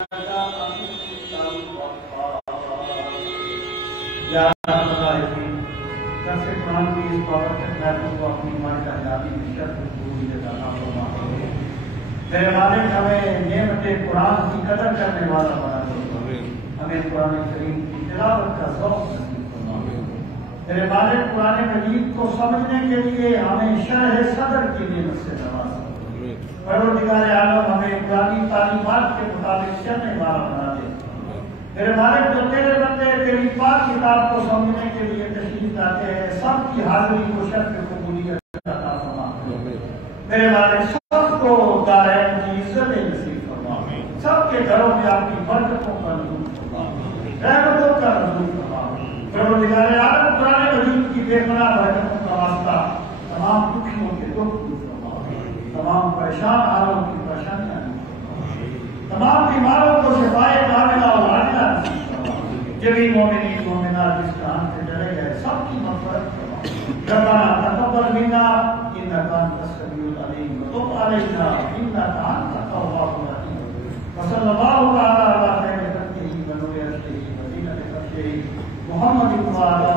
یا سے قرآن کی اس بابرکت محفوظ کو اپنی ایمان کامیابی میں شرط پوری عطا فرما دے۔ میرے مالک ہمیں نعمت قرآن کی قدر کرنے والا بنا دے، ہمیں قرآن کریم کی تلاوت کا ذوق نصیب فرما دے۔ میرے مالک قرآن مجید کو سمجھنے کے لیے ہمیں شرح صدر کی نعمت سے نواز دے۔ پروردگار عالم ہمیں قرآن تعلیمات کے مطابق چلنے والا بنا دے۔ میرے مالک جو تیرے بندے تیری پاک کتاب کو سمجھنے کے لیے تشریف لاتے ہیں، سب کی حاضری کو شرط قبولیت عطا فرما۔ میرے مالک سب کو دارین کی عزت نصیب فرما، سب کے گھروں میں آپ کی برکتوں کا نزول فرما، رحمتوں کا نزول فرما۔ پروردگار عالم قرآن مجید کی بے پناہ برکتوں کا واسطہ تمام دکھیوں کے دکھ دور فرما، تمام پریشان حالوں کی پریشانیاں دور فرما، تمام بیماروں کو شفائے کاملہ اور عاجلہ نصیب فرما۔ جبھی مومنین مومنات جس جہان سے ڈرے گئے سب کی مغفرت فرما۔ ربنا تقبل منا انک انت السمیع العلیم وتب علینا انک انت التواب الرحیم۔ وصلی اللہ تعالی علی خیر خلقہ ونور عرشہ وزینۃ عرشہ محمد وعلی